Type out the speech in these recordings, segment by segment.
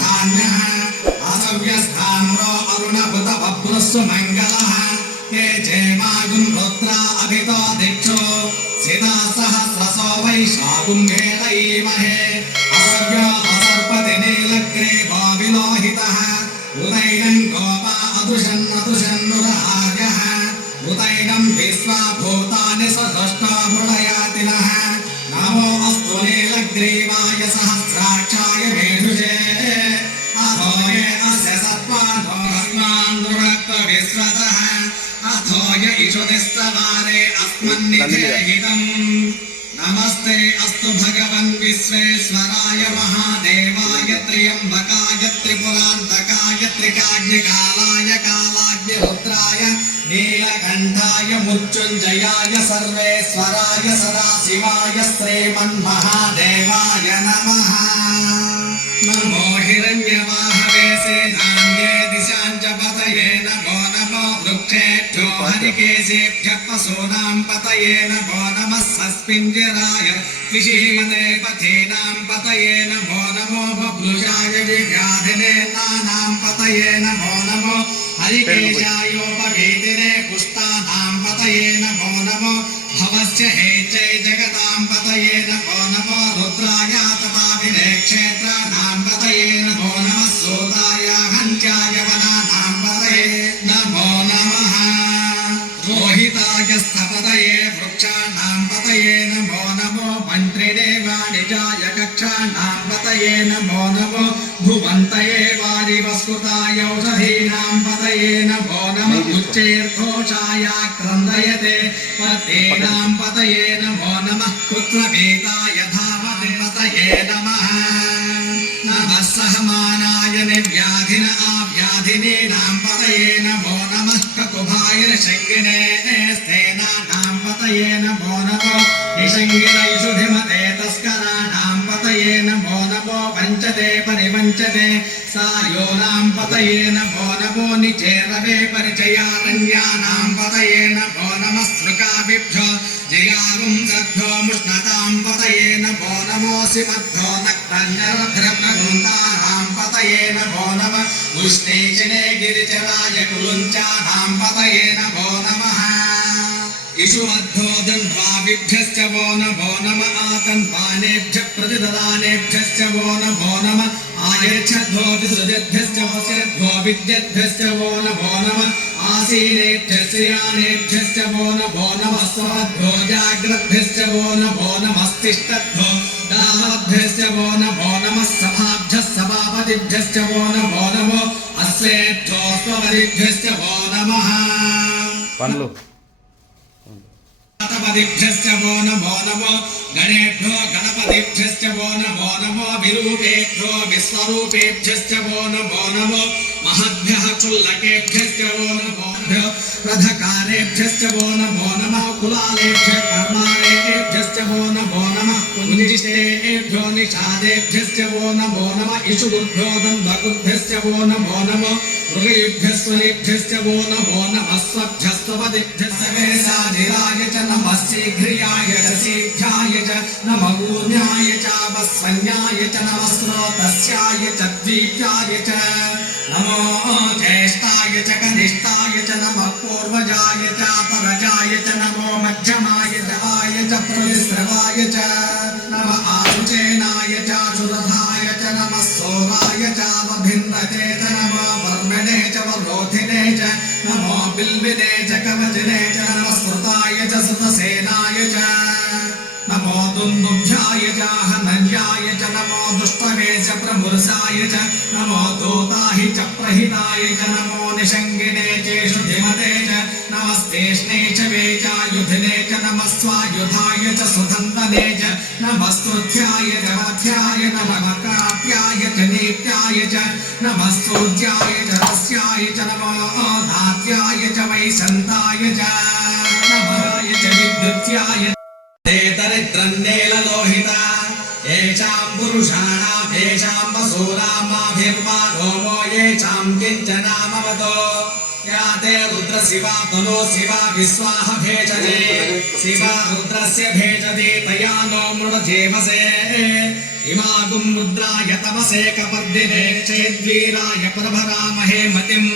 ధాన్యః అసవ్యస్థామ్రో అరుణభుత బభ్రుస్సు మంగళః కే చేమాగుం రుద్ర అభితో దిక్షో సిదా హృదిస్తవారే అస్మన్నిధేహితం నమస్తే అస్తు భగవన్ విశ్వేశ్వరాయ మహాదేవాయ త్రియంబకాయ త్రిపురాంతకాయ త్రికాగ్నికాలాయ కాలాగ్ని రుద్రాయ నీలకంఠాయ మృత్యుంజయాయ సర్వేశ్వరాయ సదాశివాయ శ్రీమన్మహాదేవాయ నమ. నమో హిరణ్యవాహవేసి वृक्षेभ्यो हरिकेशेभ्यः पशूनां पतये नमो नमः सस्पिञ्जराय विषीमते पथीनां पतये नमो नमो बभ्रुषाय विव्याधिने नानां पतये नमो नमो हरिकेशायोपभीतिने पुष्टानां पतये नमो नमो भवस्य हेचै जगतां पतये नमो नमो रुद्राय तथाभिने क्षेत्राणां पतये नमो नमः सूताय हन्त्याय वनानां पतये नमो नमः स्थपतये वृक्षाणां पतये नमो नमो मन्त्रिणे वाणिजाय कक्षाणां पतये नमो नमो भुवन्तये वारिवस्कृताय औषधीनां पतये नमो नमः उच्चैर्घोषाय क्रन्दयते पतेनां पतये नमो नमः पुत्रभीताय धामते पतये नमः नमः सहमानाय निर्व्याधिन आव्याधिनीनां पतये नमो नमः ककुभाय शङ्गिने పతయే నమో నమో నిషంగిణైషుధిమతే తస్కరాణాం పతయే నమో నమో వంచతే పరివంచతే సాయోనాం పతయే నమో నమో నిచేరవే పరిచయారణ్యానాం పతయే నమో నమః సృకాభిభ్యో జయాగుం సద్భ్యో ముష్ణతాం పతయే నమో నమోసి మధ్యో నక్తన్యరభ్రమృందానాం పతయే నమో ఉష్ణేచనే గిరిచరాయ కులుంచానాం పతయే నమో इषुमध्यो दन्वाभिभ्यश्च वो नमो नम आतन्वानेभ्यः प्रतिददानेभ्यश्च वो नमो नम आयच्छद्भो विसृजद्भ्यश्च वस्यद्भो विद्यद्भ्यश्च वो नमो नम आसीनेभ्यश्च यानेभ्यश्च वो नमो नमः स्वमद्भो जाग्रद्भ्यश्च वो नमो नमस्तिष्ठद्भो दाहभ्यश्च वो नमो नमः सभाभ्यः सभापतिभ्यश्च वो नमो नमो अश्वेभ्यो स्वपदिभ्यश्च वो नमः పండ్లు गणपतिभ्यश्च वो नमो नमो गणेभ्यो गणपतिभ्यश्च वो नमो नमो विरूपेभ्यो विश्वरूपेभ्यश्च वो नमो नमो महद्भ्यः क्षुल्लकेभ्यश्च वो नमो भ्यो रथकारेभ्यश्च वो नमो नमः कुलालेभ्यः कर्मालेभ्यश्च वो नमो नमः कुञ्जिष्टेभ्यो निषादेभ्यश्च वो नमो नमः इषुगुभ्यो दन्धगुभ्यश्च वो नमो नमो मृगयुभ्यस्वनेभ्यश्च वो नमो नमः स्वभ्यस्तपदिभ्यश्च वेशाधिराय च नमः शीघ्रियाय च शीघ्राय च नमः ऊर्ण्याय च वस्वन्याय च नमः च द्वीप्याय च नमो ज्येष्ठाय च कनिष्ठाय च नमः पूर्वजाय च परजाय च नमो मध्यमाय आय च प्रतिस्रवाय च नमः आरुचेनाय च सुरथाय च नमः सोमाय च वभिन्दते च नमो वर्मणे च वरोधिने च नमो बिल्विने च कवचिने च नमः स्मृताय च सुतसेनाय च नमो दुन्दुभ्याय च, हनन्याय च, नमो दुष्टवे च, प्रमुरसाय च, नमो दूताहि च, प्रहिताय च, नमो निषङ्गिने चेषु धिमते च नमस्तेष्णे च वेचायुधिने च नमः स्वायुधाय च, सुधन्दने च नमस्तुभ्याय च मध्याय नमः काप्याय च नेप्याय च नमः सूर्याय च, रस्याय च, नमो धात्याय च, वैसन्ताय च, नमः च, विद्युत्याय रुद्र शिवा तनो शिवा विश्वाह भेषजे शिवा रुद्रस्य भेषजे तया नो मृडजेमसे इमागुं रुद्राय तमसे कपर्दिने क्षेद्वीराय प्रभरामहे मतिम्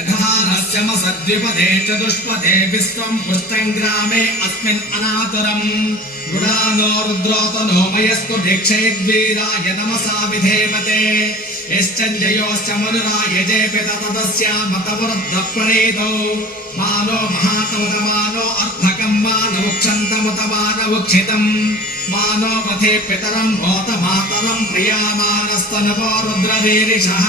यथा नश्यमसद्विपदे चतुष्पदे विश्वं पुष्टं ग्रामे अस्मिन् अनातुरम् मृडानो रुद्रोतनो मयस्कु दीक्षेद्वीराय नमसा विधेमते यश्चञ्जयोश्च मनुरायजे पिततस्य मतवृद्धप्रणेतौ मानो महातमुतमानो अर्धकम् मानवुक्षन्तमुत मानवुक्षितम् मानो पथे पितरम् होत मातरम् प्रियामानस्तनवो रुद्रवीरिषः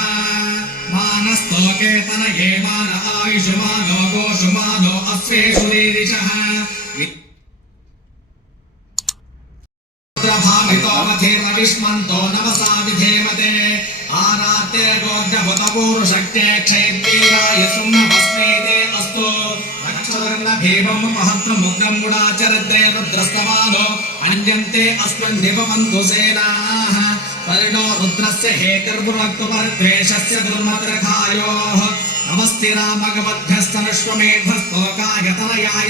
मानस्तोकेतन ये मान आयुषमानो गोषुमानो अश्वेषु वीरिषः भावितो मथे रविष्मन्तो नमसा विधेमते। आरात्य गोर्धभुतपूरुषक्ते क्षैत्रीराय सुम्नभस्मेते अस्तु रक्षवर्ण भीमं महत्रमुग्नं गुणाचरते रुद्रस्तमानो अन्यन्ते अस्मिन् निपमन्तु सेनाः परिणो रुद्रस्य हेतिर्भुवक्तुपर्द्वेषस्य दुर्मद्रखायोः नमस्तिरामगवद्भ्यस्तनश्वमेध्वस्तोकायतनयाय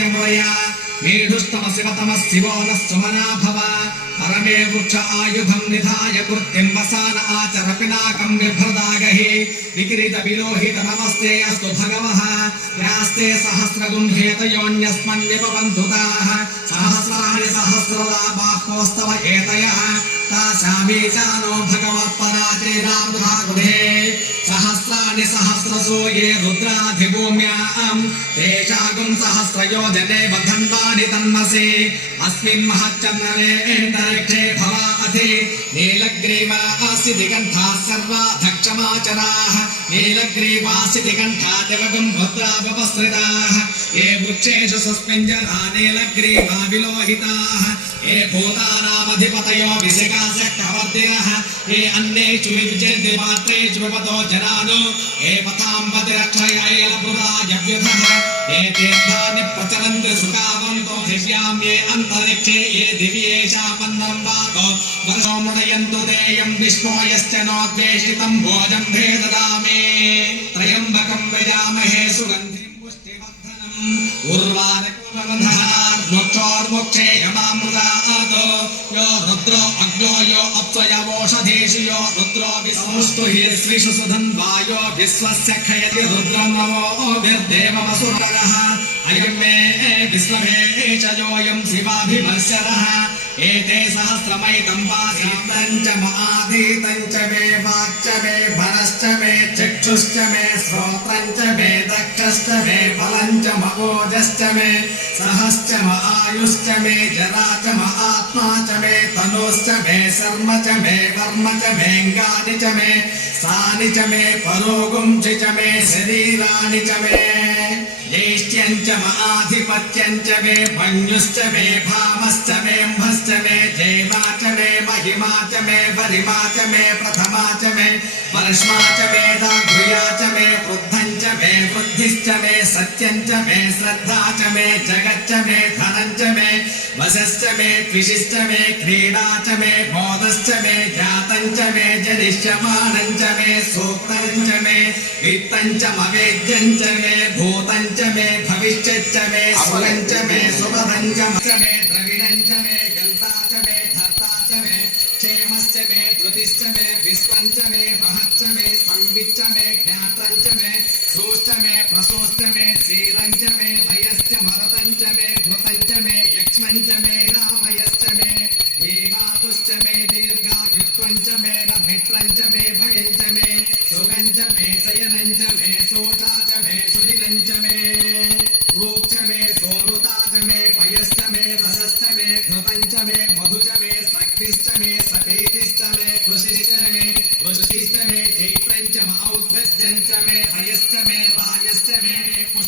मृया मीढुस्तमशिवतमः शिवो नः सुमना भव परमे वृक्ष आयुधं निधाय कृत्तिं वसान आचर पिनाकं बिभ्रदागहि विकिरीत विलोहित नमस्ते अस्तु भगवः यास्ते सहस्रगुण्हेतयोऽन्यस्मन्निपवन्तु ताः सहस्राणि सहस्रदा बाह्वस्तव एतयः तासामी चानो भगवत्पराचेरामृधागुधे सहस्राणि सहस्रसो ये रुद्राधिभूम्याम् तेषागुं सहस्रयोजने वधन्वानि तन्मसि अस्मिन् महच्चन्द्रने अन्तरिक्षे भवा अधि नीलग्रीवासि दिगन्धाः सर्वा धक्षमाचराः नीलग्रीवासि दिगन्धा दिवगुं भद्रावपसृताः ये वृक्षेषु सुस्मिञ्जरा नीलग्रीवा विलोहिताः ये भूतानामधिपतयो विशिकास्य कवर्दिनः ये अन्येषु विविजन्ति मात्रेषु विपदो जनानो। ये पथाम्बतिरक्षयैलपुरायव्युधः ये तीर्थानि प्रचरन्ति सुखावन्तो दिव्यां। ये अन्तरिक्षे ये दिव्येषामन्नं वातो। वर्षो मृदयन्तु देयं विष्णो भोजं भेददामि। त्र्यम्बकं विजामहे सुगन्धिं उर्वारकोमबन्धनार्मोक्षोर्मोक्षे यमामृदातो यो रुद्रो अग्नो यो अप्सयवोषधीषु यो रुद्रो विस्मुष्टु हि स्विषु सुधन्वायो विश्वस्य खयति रुद्रं नमोभिर्देवमसुरः अयं मे विश्वभे च योऽयं शिवाभिमर्शरः एते सहस्रमैतं वासीतं च महाधीतं च मे वाक्च मे भरश्च मे चक्षुश्च मे श्रोत्रं च मे दक्षश्च मे फलं च महोजश्च मे सहश्च म आयुश्च मे जरा च म आत्मा च मे तनुश्च मे शर्म च मे वर्म च मेऽङ्गानि च मे सानि च मे परोगुंसि च मे शरीराणि च मे ज्येष्ठ्यं च म आधिपत्यं च मे मन्युश्च मे भामश्च मेऽम्भश्च मे जैवा च मे महिमा च मे वरिमा च मे प्रथमा च मे वर्ष्मा च मे दाघ्र्या च मे वृद्धं च मे वृद्धिश्च मे सत्यं च मे श्रद्धा च मे जगच्च मे धनं च मे वशश्च मे द्विषिश्च मे क्रीडा च मे बोधश्च मे जातं च मे जनिष्यमानं च मे सूक्तं च मे वित्तं च मवेद्यं च मे भूतं च मे भविष्यच्च मे सुरं च मे सुभदं च मे द्रविणं च मे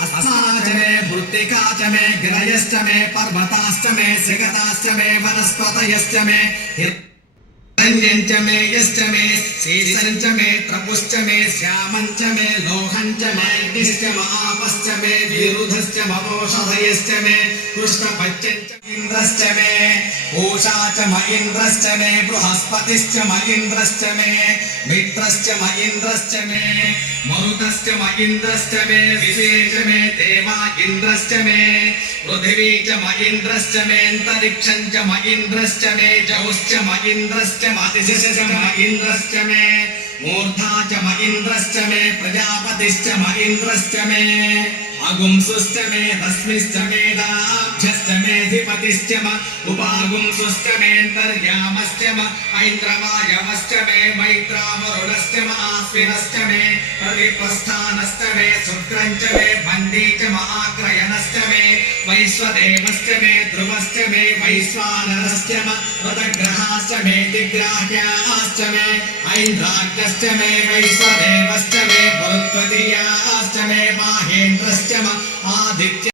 हस्ताच मे मृत्तिका च मे गिरयश्च मे पर्वताश्च मे सिगताश्च मे हिरण्यञ्च मे यश्च मे शीर्षञ्च मे त्रपुश्च मे श्यामञ्च मे लोहञ्च मे अग्निश्च महापश्च मे विरुधश्च मवोषधयश्च मे कृष्णपच्यञ्च इन्द्रश्च मे पूषा च म इन्द्रश्च मे बृहस्पतिश्च म इन्द्रश्च मे मित्रश्च म इन्द्रश्च मे मरुतश्च म इन्द्रश्च मे विशेष मे देवा इन्द्रश्च मे पृथिवी च मइन्द्रश्च मेऽन्तरिक्षं च मइन्द्रश्च मे जौश्च मइन्द्रश्च मदिशश्च मइन्द्रश्च मे మూర్ధా చ మహేంద్రశ్చ మే ప్రజాపతిశ్చ మహేంద్రశ్చ మే అగుంసుశ్చ మే తస్మిశ్చ మేదాభ్యశ్చ మేధిపతిశ్చ మ ఉపాగుంసుశ్చ మేంతర్యామశ్చ మ ఐంద్రవాయవశ్చ మే మైత్రావరుణశ్చ మ ఆస్వినశ్చ మే ప్రతిప్రస్థానశ్చ మే శుక్రంచ మే బందీ చ మ ఆక్రయణశ్చ మే వైశ్వదేవశ్చ మే ధ్రువశ్చ మే వైశ్వానరశ్చ మ మృతగ్రహాశ్చ మే దిగ్రాహ్యాశ్చ మే ఐంద్రాక్ష अष्टमे मे वैश्वदेवश्च मे बृहस्पतियाश्च आदित्य